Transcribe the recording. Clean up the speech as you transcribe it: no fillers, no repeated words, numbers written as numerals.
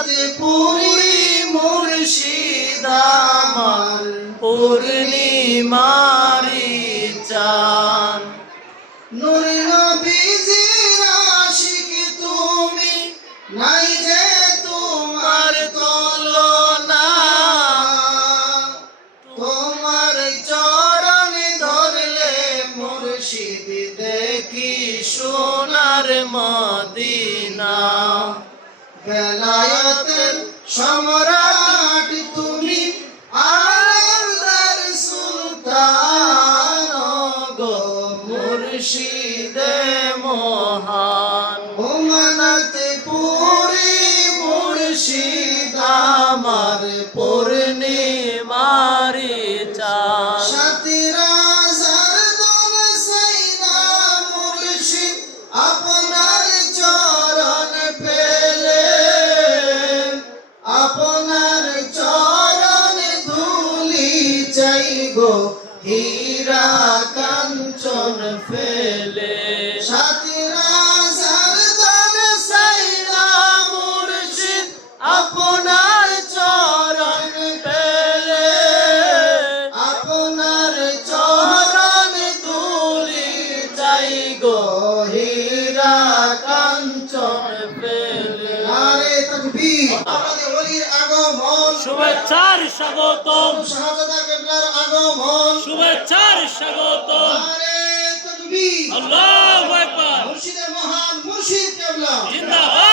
পুরি মুর্শিদ আমার পূর্ণিমারি চাঁদ নূর নবীজির আশিক তুমি নাই যে তোমার তুলনা তোমার চরণ ধরলে মুর্শিদ দেখি সোনার মদিনা বেলায়েতের সম্রাট তুমি আল্লাহর সুলতান গো মুর্শিদে মহান ওমানত পুরি মুর্শিদ আমার পূর্ণিমারি চাঁদ সাতিরা জারদুল সাইনা মুর্শিদ আপনার চরণ পেলে আপনার চরণ ধুলি চাই গো হীরা কাঞ্চন ফেলে সাতিরা জারদুল সাইনা মুর্শিদ আপনার চরণ পেলে আপনার চরণ ধুলি চাই গো হীরা কাঞ্চন ফেলে নারে তাকবীর আমাদের ওলির আগমন শুভেচ্ছার স্বাগতম শাহজাদা কেবলার আগমন শুভেচ্ছার স্বাগতম নারে তাকবীর আল্লাহু আকবার মুর্শিদের মহান মুর্শিদ কেবলা জিন্দাবাদ